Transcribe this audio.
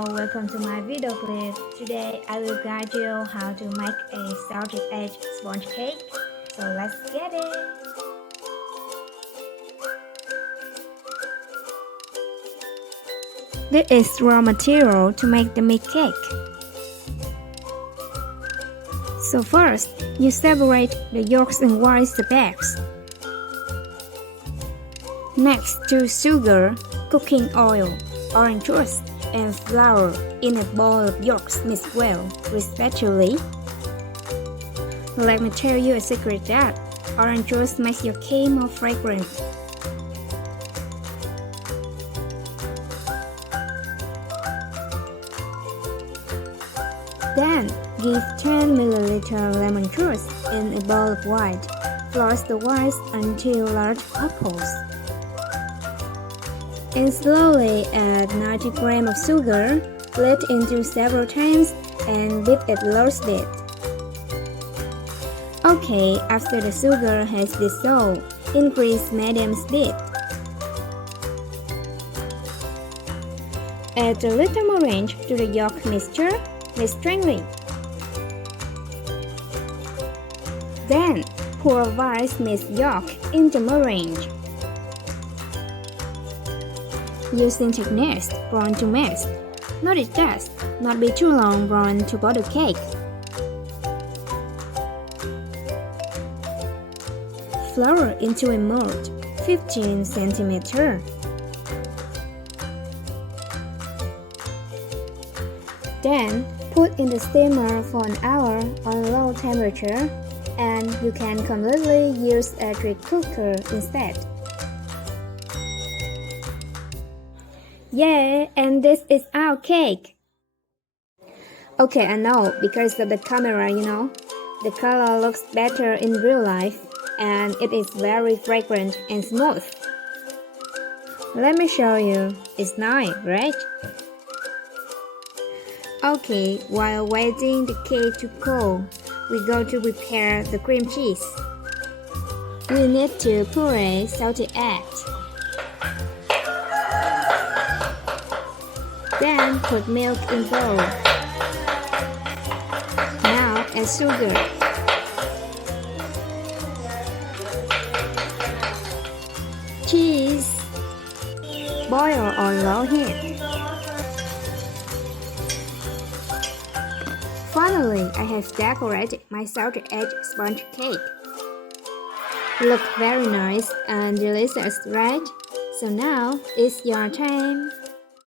Hello, welcome to my video clip. Today I will guide you how to make a salted egg sponge cake. So let's get it. This is raw material to make the meat cake. So first, you separate the yolks and whites of eggs. Next, to sugar, cooking oil, orange juice, and flour in a bowl of yolks mixed well, respectively. Let me tell you a secret that orange juice makes your cake more fragrant. Then, give 10 ml lemon juice in a bowl of white. Floss the whites until large bubbles. And slowly add 90 grams of sugar, split into several times, and beat it low speed. Okay, after the sugar has dissolved, increase medium speed. Add a little meringue to the yolk mixture, mix strongly. Then, pour white mixed yolk into meringue. Using techniques brown to mix. Notice that not be too long brown to butter cake. Flour into a mold, 15 cm. Then put in the steamer for an hour on low temperature, and you can completely use a electric cooker instead. Yeah, and this is our cake. Okay, I know, because of the camera, the color looks better in real life, and it is very fragrant and smooth. Let me show you. It's nice, right? Okay, while waiting the cake to cool, we go to prepare the cream cheese. We need to puree salted eggs. Then put milk in bowl. Now add sugar. Cheese. Boil on low heat. Finally, I have decorated my salted egg sponge cake. Look very nice and delicious, right? So now it's your time.